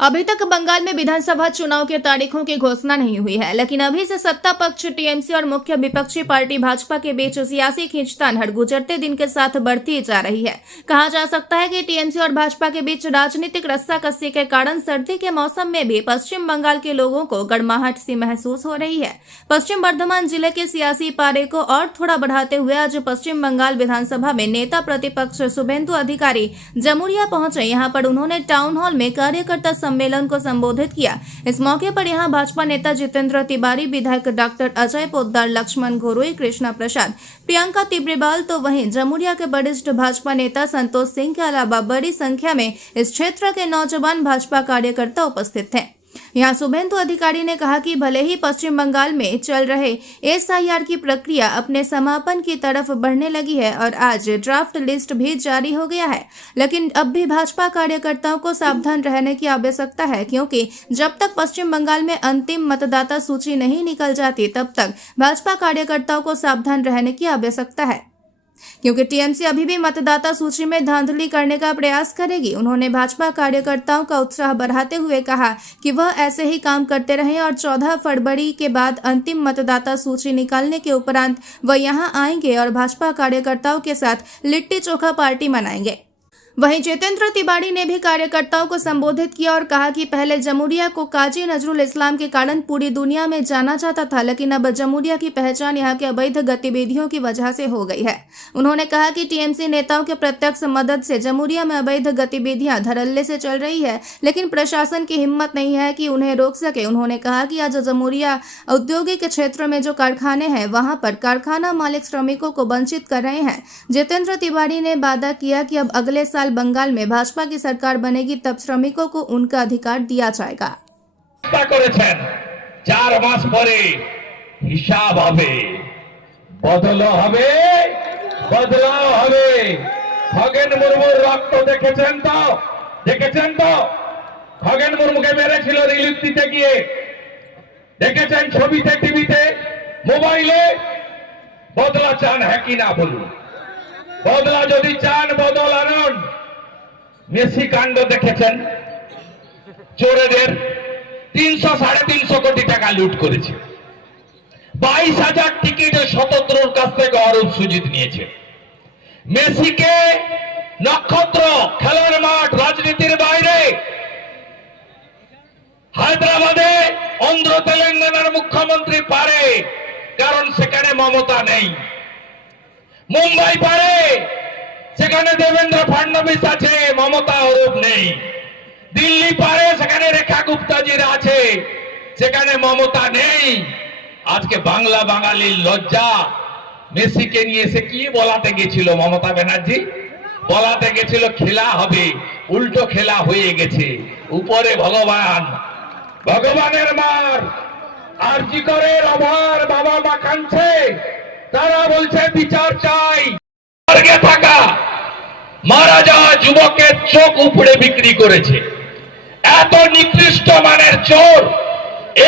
अभी तक बंगाल में विधानसभा चुनाव के तारीखों की घोषणा नहीं हुई है, लेकिन अभी से सत्ता पक्ष टीएमसी और मुख्य विपक्षी पार्टी भाजपा के बीच सियासी खींचतान गुजरते दिन के साथ बढ़ती जा रही है। कहा जा सकता है कि टीएमसी और भाजपा के बीच राजनीतिक रस्साकसी के कारण सर्दी के मौसम में भी पश्चिम बंगाल के लोगों को गर्माहट सी महसूस हो रही है। पश्चिम बर्धमान जिले के सियासी पारे को और थोड़ा बढ़ाते हुए आज पश्चिम बंगाल विधानसभा में नेता प्रतिपक्ष शुभेंदु अधिकारी जमुरिया पहुंचे। यहाँ पर उन्होंने टाउन हॉल में कार्यकर्ता सम्मेलन को संबोधित किया। इस मौके पर यहां भाजपा नेता जितेंद्र तिवारी, विधायक डॉक्टर अजय पोद्दार, लक्ष्मण घोरोई, कृष्णा प्रसाद, प्रियंका तिब्रेवाल तो वहीं जमुरिया के वरिष्ठ भाजपा नेता संतोष सिंह के अलावा बड़ी संख्या में इस क्षेत्र के नौजवान भाजपा कार्यकर्ता उपस्थित थे। यहाँ शुभेंदु अधिकारी ने कहा कि भले ही पश्चिम बंगाल में चल रहे एसआईआर की प्रक्रिया अपने समापन की तरफ बढ़ने लगी है और आज ड्राफ्ट लिस्ट भी जारी हो गया है, लेकिन अब भी भाजपा कार्यकर्ताओं को सावधान रहने की आवश्यकता है, क्योंकि जब तक पश्चिम बंगाल में अंतिम मतदाता सूची नहीं निकल जाती तब तक भाजपा कार्यकर्ताओं को सावधान रहने की आवश्यकता है, क्योंकि टीएमसी अभी भी मतदाता सूची में धांधली करने का प्रयास करेगी। उन्होंने भाजपा कार्यकर्ताओं का उत्साह बढ़ाते हुए कहा कि वह ऐसे ही काम करते रहें और 14 फरवरी के बाद अंतिम मतदाता सूची निकालने के उपरांत वह यहां आएंगे और भाजपा कार्यकर्ताओं के साथ लिट्टी चोखा पार्टी मनाएंगे। वहीं जितेंद्र तिवारी ने भी कार्यकर्ताओं को संबोधित किया और कहा कि पहले जमुरिया को काजी नजरुल इस्लाम के कारण पूरी दुनिया में जाना जाता था, लेकिन अब जमुरिया की पहचान यहां के अवैध गतिविधियों की वजह से हो गई है। उन्होंने कहा कि टीएमसी नेताओं के प्रत्यक्ष मदद से जमुरिया में अवैध गतिविधियां धड़ल्ले से चल रही है, लेकिन प्रशासन की हिम्मत नहीं है कि उन्हें रोक सके। उन्होंने कहा कि आज जमुरिया औद्योगिक क्षेत्र में जो कारखाने हैं वहां पर कारखाना मालिक श्रमिकों को वंचित कर रहे हैं। जितेंद्र तिवारी ने वादा किया कि अब अगले साल बंगाल में भाजपा की सरकार बनेगी तब श्रमिकों को उनका अधिकार दिया जाएगा। 4 মাস পরে হিসাব হবে, বদলাও হবে। খগেন মুর্মুর রক্ত দেখেছেন তো খগেন মুর্মুকে মেরেছিল রিলিফ দিতে গিয়ে, দেখেছেন ছবিতে, টিভিতে, মোবাইলে। বদলা চান হ্যাঁ কি না বলুন? বদলা যদি চান বদল আনুন। মেসি কাণ্ড দেখেছেন, চোরেদের 300-350 কোটি টাকা লুট করেছে। 22,000 টিকিটে শতদ্রুর কাছ থেকে অরূপ সুজিত নিয়েছে। মেসিকে নক্ষত্র, খেলার মাঠ, রাজনীতির বাইরে হায়দ্রাবাদে অন্ধ্র তেলেঙ্গানার মুখ্যমন্ত্রী পারে, কারণ সেখানে মমতা নেই। মুম্বাই পারে, সেখানে দেবেন্দ্র ফডনবিস আছে, মমতা অরূপ নেই। দিল্লি পারে, সেখানে রেখা গুপ্তাজিরা আছে, সেখানে মমতা নেই। আজকে বাংলা বাঙালির লজ্জা। মেসিকে নিয়ে এসে কি বলাতে গেছিল মমতা ব্যানার্জি? বলাতে গেছিল খেলা হবে, উল্টো খেলা হয়ে গেছে। উপরে ভগবানের মার, আরজি করে আবার বাবা মা কাঁদছে, তারা বলছে বিচার চাই। স্বর্গে থাকা মারা যাওয়া যুবকের চোখ উপড়ে বিক্রি করেছে। এত নিকৃষ্ট মানের চোর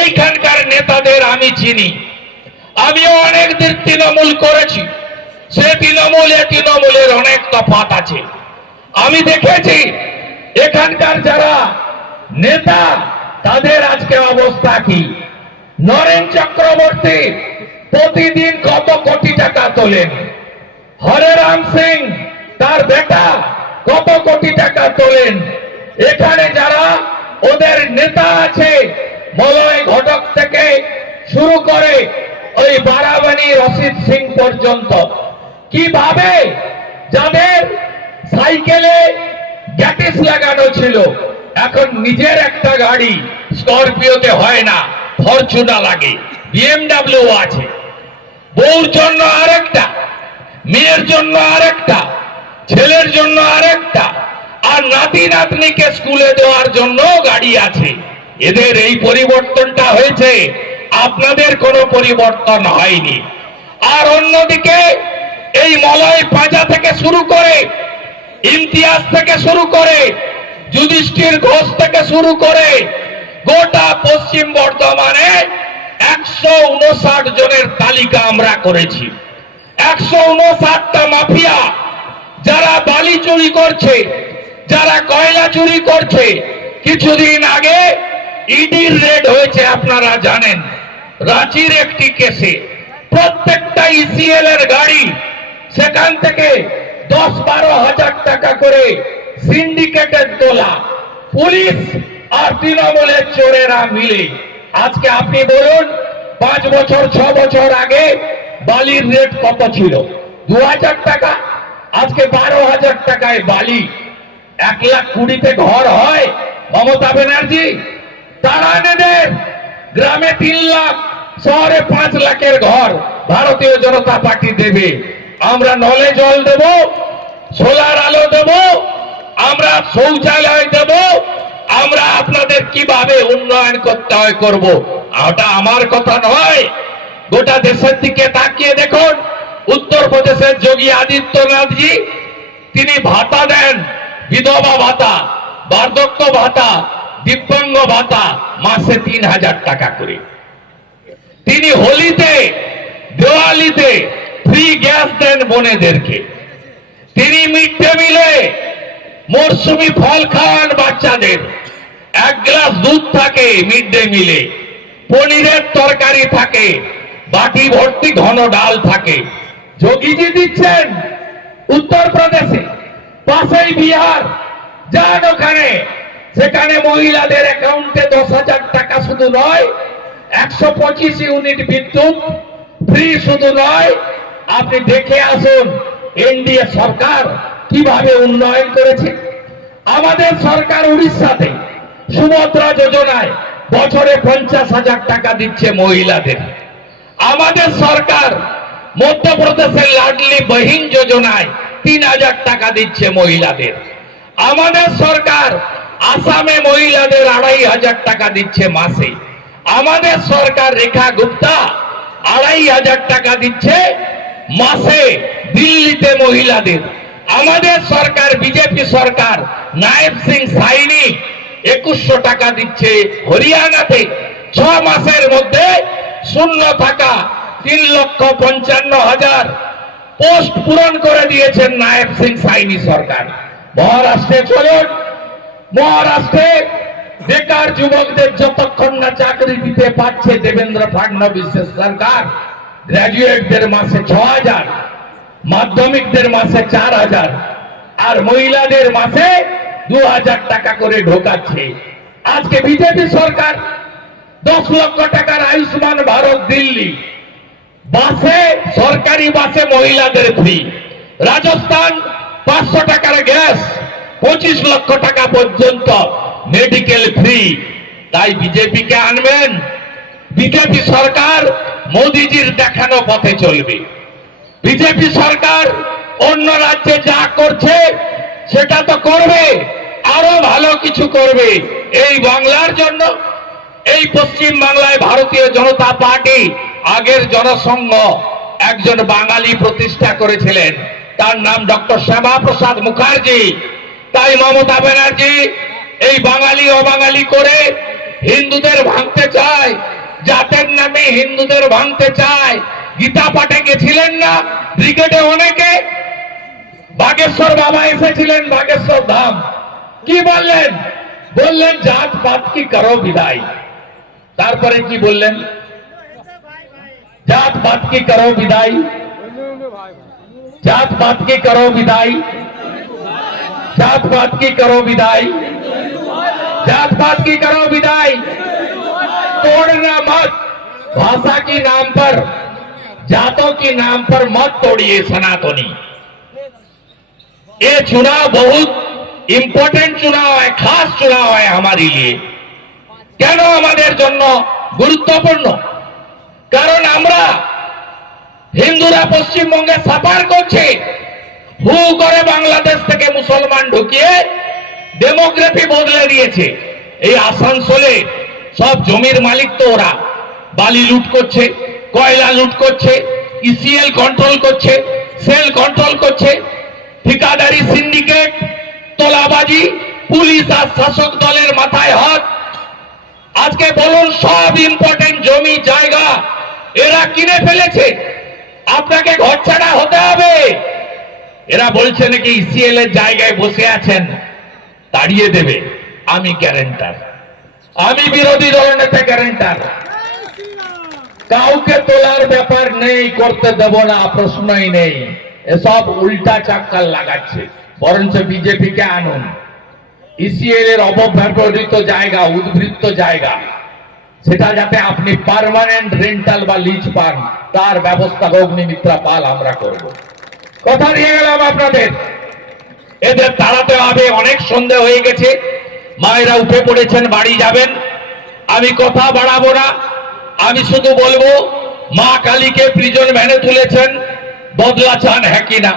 এইখানকার নেতাদের আমি চিনি। আমিও অনেক দিন তৃণমূল করেছি, সে তৃণমূলের অনেক তফাৎ আছে। আমি দেখেছি এখানকার যারা নেতা তাদের আজকে অবস্থা কি। নরেন চক্রবর্তী প্রতিদিন কত কোটি টাকা তোলেন, হরেরাম সিং তার বেটা কত কোটি টাকা তোলেন। এখানে যারা ওদের নেতা আছে, মলয় ঘটক থেকে শুরু করে ওই বারাবানি রশিদ সিং পর্যন্ত, কিভাবে যাদের সাইকেলে গ্যাটিস লাগানো ছিল এখন নিজের একটা গাড়ি, স্করপিওতে হয় না, ফরচুনা লাগে, বিএমডব্লিউ আছে, বউর জন্য আরেকটা, মেয়ের জন্য আরেকটা, ছেলের জন্য আরেকটা, আর নাতি নাতনিকে স্কুলে দেওয়ার জন্য গাড়ি আছে। এদের এই পরিবর্তনটা হয়েছে, আপনাদের কোনো পরিবর্তন হয়নি। আর অন্যদিকে এই মলয় পাঁজা থেকে শুরু করে, ইমতিয়াজ থেকে শুরু করে, যুধিষ্ঠির ঘোষ থেকে শুরু করে গোটা পশ্চিম বর্ধমানে 159 জনের তালিকা আমরা করেছি। 159টা মাফিয়া, যারা বালি চুরি করছে, যারা কয়লা চুরি করছে, কিছুদিন আগে ইডির রেড হয়েছে, আপনারা জানেন, রাঁচির একটি কেসে প্রত্যেকটা ইসিএল এর গাড়ি সেখান থেকে 10-12 হাজার টাকা করে সিন্ডিকেটের তোলা, পুলিশ আর তৃণমূলের চোরেরা মিলে। আজকে আপনি বলুন 5 বছর 6 বছর আগে বালির রেট কত ছিল? 2000 টাকা। আজকে 12,000 টাকায় বালি। 1,20,000-তে ঘর হয় মমতা ব্যানার্জি? তারা নেদের গ্রামে 3 লাখ, শহরে 5 লাখের ঘর ভারতীয় জনতা পার্টি দেবে। আমরা নলে জল দেব, সোলার আলো দেব, আমরা শৌচালয় দেব, আমরা আপনাদের কিভাবে উন্নয়ন করতে হয় করব। ওটা আমার কথা নয়, গোটা দেশের দিকে তাকিয়ে দেখুন। উত্তরপ্রদেশের যোগী আদিত্যনাথজি তিনি ভাতা দেন, বিধবা ভাতা, বার্ধক্য ভাতা, দিব্যাঙ্গ ভাতা, মাসে 3,000 টাকা করে। তিনি হোলিতে, দিওয়ালিতে ফ্রি গ্যাস দেন বোনেদেরকে। তিনি মিড ডে মিলে মরশুমি ফল খাওয়ান বাচ্চাদের। 1 গ্লাস দুধ থাকে মিড ডে মিলে, পনিরের তরকারি থাকে, বাটি ভর্তি ঘন ডাল থাকে। যোগীজি দিচ্ছেন উত্তরপ্রদেশে, পাশেই বিহার, যান ওখানে, সেখানে মহিলাদের অ্যাকাউন্টে 10,000 টাকা শুধু নয়, 125 ইউনিট বিদ্যুৎ ফ্রি শুধু নয়। আপনি দেখে আসুন এনডিএ সরকার কিভাবে উন্নয়ন করেছে। আমাদের সরকার উড়িষ্যাতে সুভদ্রা যোজনায় বছরে 50,000 টাকা দিচ্ছে মহিলাদের। আমাদের সরকার মধ্যপ্রদেশের লাডলি বহিন যোজনায় 3,000 টাকা দিচ্ছে মহিলাদের। আমাদের সরকার আসামে মহিলাদের 2,500 টাকা দিচ্ছে মাসে। আমাদের সরকার রেখা গুপ্তা 2,500 টাকা দিচ্ছে মাসে দিল্লিতে মহিলাদের। আমাদের সরকার বিজেপি সরকার নায়েব সিং সাইনি 2100 টাকা দিচ্ছে হরিয়ানাতে। 6 মাসের মধ্যে শূন্য থাকা 3,55,000 পোস্ট পূরণ করে দিয়েছেন নায়েব সিং সাইনি সরকার। মহারাষ্ট্রে চলুন, মহারাষ্ট্রে বেকার যুবকদের যতক্ষণ না চাকরি দিতে পারছে দেবেন্দ্র ফাডনবিসের সরকার, গ্রাজুয়েটদের মাসে 6,000, মাধ্যমিকদের মাসে 4,000 আর মহিলাদের মাসে 2,000 টাকা করে ঢোকাচ্ছে। আজকে বিজেপি সরকার 10 লক্ষ টাকার আয়ুষ্মান ভারত দিল্লি বাসে, সরকারি বাসে মহিলাদের ফ্রি। রাজস্থান 500 টাকার গ্যাস, 25 লক্ষ টাকা পর্যন্ত মেডিকেল ফ্রি। তাই বিজেপিকে আনবেন। বিজেপি সরকার মোদিজির দেখানো পথে চলবে। বিজেপি সরকার অন্য রাজ্যে যা করছে সেটা তো করবে, আরো ভালো কিছু করবে। এই বাংলার জন্য, এই পশ্চিম বাংলায় ভারতীয় জনতা পার্টি আগের জনসংঘ একজন বাঙালি প্রতিষ্ঠা করেছিলেন, তার নাম ডক্টর শ্যামা প্রসাদ মুখার্জি। তাই মমতা ব্যানার্জি এই বাঙালি অবাঙালি করে হিন্দুদের ভাঙতে চায়, জাতের নামে হিন্দুদের ভাঙতে চায়। গীতা পাঠে গেছিলেন না ব্রিগেডে অনেকে? বাগেশ্বর বাবা এসেছিলেন, বাগেশ্বর ধাম, কি বললেন? বললেন জাত পাত কি করো বিদায়। তারপরে কি বললেন? জাত পাত কি করো বিদায়, জাত পাত কি করো বিদায়, जात पात की करो विदाई, जात पात की करो विदाई, तोड़ना मत। भाषा की नाम पर, जातों की नाम पर मत तोड़िए सनातनी। ये चुनाव बहुत इंपॉर्टेंट चुनाव है, खास चुनाव है हमारे लिए। কেন আমাদের জন্য গুরুত্বপূর্ণ? কারণ আমরা হিন্দুরা পশ্চিমবঙ্গে সাফার করছে। হু করে বাংলাদেশ থেকে মুসলমান ঢুকিয়ে ডেমোগ্রাফি বদলে দিয়েছে। এই আসানসোলে সব জমির মালিক তো ওরা, বালি লুট করছে, কয়লা লুট করছে, ইসিএল কন্ট্রোল করছে, সেল কন্ট্রোল করছে, ঠিকাদারি সিন্ডিকেট, তোলাবাজি, পুলিশ আর শাসক দলের মাথায় হাত। আজকে বলুন সব ইম্পর্টেন্ট জমি জায়গা এরা কিনে ফেলেছে। আপনাকে ঘর ছাড়া হতে হবে। এরা বলছে নাকি ইসিএল এর জায়গায় বসে আছেন, তাড়িয়ে দেবে। আমি গ্যারেন্টার, আমি বিরোধী দলনেতা গ্যারেন্টার। কাউকে তোলার ব্যাপার নেই, করতে দেব না, প্রশ্নই নেই। এসব উল্টা চাক্কার লাগাচ্ছে, বরঞ্চ বিজেপিকে আনুন। ইসিএল এর অপব্যবহৃত জায়গা, উদ্বৃত্ত জায়গা, সেটা যাতে আপনি পার্মানেন্ট রেন্টাল বা লিজ পান, তার ব্যবস্থা অগ্নিমিত্রা পাল আমরা করব। কথা দিয়ে গেলাম আপনাদের। এদের তাড়াতে হবে, অনেক সন্দেহ হয়ে গেছে, মায়েরা উঠে পড়েছেন, বাড়ি যাবেন। আমি কথা বাড়াবো না, আমি শুধু বলবো মা কালীকে প্রিজন ভ্যানে তুলেছেন, বদলা চান হ্যাঁ কিনা?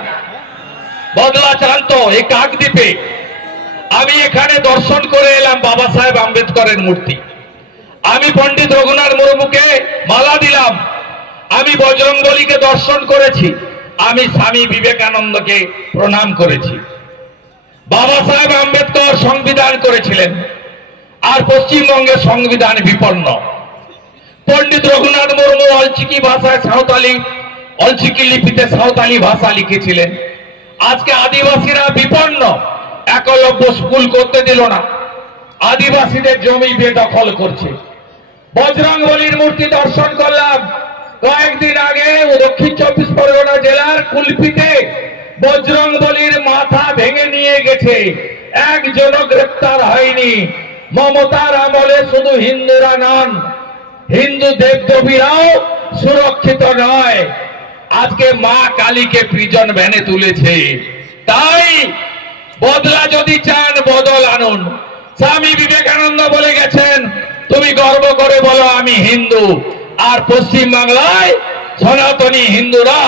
বদলা চান তো? এই কাকদ্বীপে আমি এখানে দর্শন করে এলাম বাবা সাহেব আম্বেদকরের মূর্তি, আমি পণ্ডিত রঘুনাথ মুর্মুকে মালা দিলাম, আমি বজরংবলীকে দর্শন করেছি, আমি স্বামী বিবেকানন্দকে প্রণাম করেছি। বাবা সাহেব আম্বেদকর সংবিধান করেছিলেন, আর পশ্চিমবঙ্গের সংবিধান বিপন্ন। পণ্ডিত রঘুনাথ মুর্মু অলচিকি ভাষায় সাঁওতালি, অলচিকি লিপিতে সাঁওতালি ভাষা লিখেছিলেন। আজকে আদিবাসীরা বিপন্ন, একলব্য স্কুল করতে দিল না, আদিবাসীদের জমি বেদখল করছে। বজরংবলীর মূর্তি দর্শন করলাম কয়েকদিন আগে দক্ষিণ 24 পরগনা জেলার কুলপিতে, বজরংবলীর মাথা ভেঙে নিয়ে গেছে, একজনও গ্রেপ্তার হয়নি। মমতার আমলে শুধু হিন্দুরা নন, হিন্দু দেবদেবীরাও সুরক্ষিত নয়। আজকে মা কালীকে প্রিজন ভ্যানে তুলেছে। তাই বদলা যদি চান, বদল আনুন। স্বামী বিবেকানন্দ বলে গেছেন, তুমি গর্ব করে বলো আমি হিন্দু। আর পশ্চিম বাংলায় সনাতনী হিন্দুরা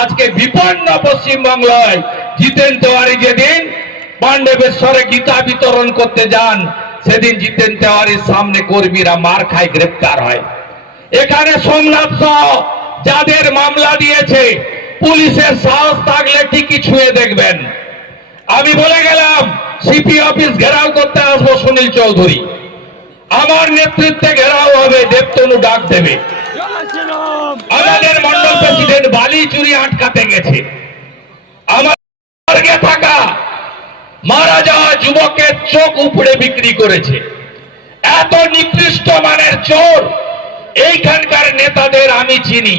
আজকে বিপন্ন। পশ্চিম বাংলায় জিতেন তেওয়ারি যেদিন পাণ্ডবেশ্বরে গীতা বিতরণ করতে যান, সেদিন জিতেন তেওয়ারির সামনে কর্মীরা মার খায়, গ্রেপ্তার হয়। এখানে সোমনাথ সহ যাদের মামলা দিয়েছে, পুলিশের সাহস থাকলে ঠিকই ছুঁয়ে দেখবেন। আমি বলে গেলাম সিপি অফিস ঘেরাও করতে আসবো, সুনীল চৌধুরী আমার নেতৃত্বে ঘেরাও হবে, দেবতনু ডাক দেবে। আমাদের মন্ডল প্রেসিডেন্ট বালি চুরি আটকাতে গেছে, আমার থাকা মারা যাওয়া যুবকের চোখ উপড়ে বিক্রি করেছে। এত নিকৃষ্ট মানের চোর এইখানকার নেতাদের আমি চিনি।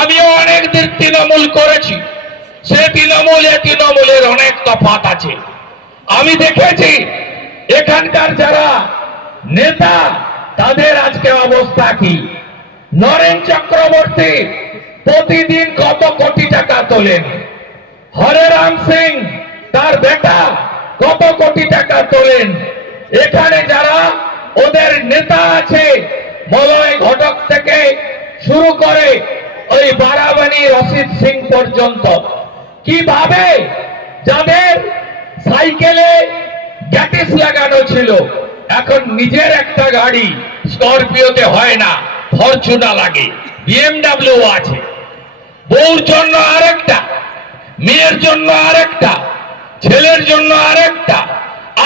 আমিও অনেক দিন তৃণমূল করেছি, সে তৃণমূল এ তৃণমূলের অনেক তফাৎ আছে। আমি দেখেছি এখানকার যারা নেতা, তাদের আজকে অবস্থা কি। নরেন চক্রবর্তী প্রতিদিন কত কোটি টাকা তোলেন, হরেরাম সিং তার বেটা কত কোটি টাকা তোলেন। এখানে যারা ওদের নেতা আছে, মলয় ঘটক থেকে শুরু করে ওই বারাবানি রশিদ সিং পর্যন্ত, কিভাবে যাদের সাইকেলে গ্যাটিস লাগানো ছিল, এখন নিজের একটা গাড়ি স্করপিওতে হয় না, ফরচুনা লাগে, বিএমডাব্লিউ আছে, বউর জন্য আরেকটা, মেয়ের জন্য আরেকটা, ছেলের জন্য আরেকটা,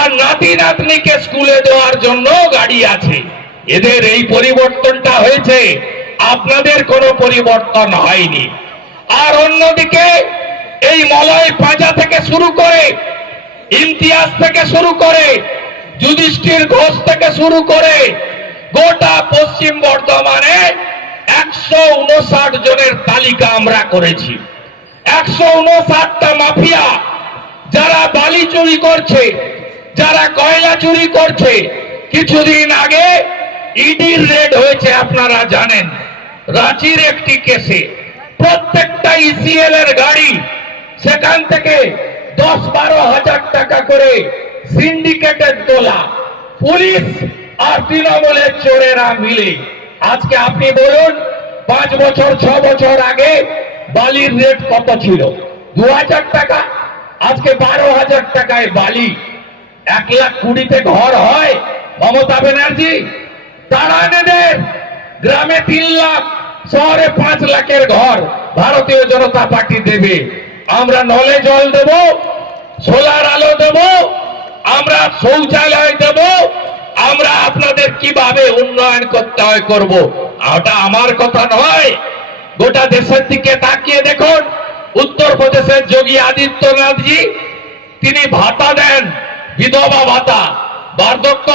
আর নাতি নাতনিকে স্কুলে দেওয়ার জন্য গাড়ি আছে। এদের এই পরিবর্তনটা হয়েছে, আপনাদের কোনো পরিবর্তন হয়নি। আর অন্যদিকে এই মলয় পাঁজা থেকে শুরু করে, ইমতিয়াজ থেকে শুরু করে, যুধিষ্ঠির ঘোষ থেকে শুরু করে, গোটা পশ্চিম বর্ধমানে 159 জনের তালিকা আমরা করেছি। 159টা মাফিয়া, যারা বালি চুরি করছে, যারা কয়লা চুরি করছে। কিছুদিন আগে ইডির রেড হয়েছে, আপনারা জানেন, রাঁচির একটি কেসে প্রত্যেকটা ইসিএল এর গাড়ি, সেখান থেকে 10-12 হাজার টাকা করে সিন্ডিকেটের তোলা, পুলিশ আর তৃণমূলের চোরেরা মিলে। আজকে আপনি বলুন, 5 বছর 6 বছর আগে বালির রেট কত ছিল? 2000 টাকা। আজকে 12,000 টাকায় বালি। 1,20,000-তে ঘর হয় মমতা ব্যানার্জি? তারানেদের গ্রামে 3 লাখ, শহরে 5 লাখের ঘর ভারতীয় জনতা পার্টি দেবে। আমরা নলে জল দেব, সোলার আলো দেব, আমরা শৌচালয় দেব, আমরা আপনাদের কিভাবে উন্নয়ন করতে হয় করব। ওটা আমার কথা নয়, গোটা দেশের দিকে তাকিয়ে দেখুন। উত্তরপ্রদেশের যোগী আদিত্যনাথজি তিনি ভাতা দেন, বিধবা ভাতা, বার্ধক্য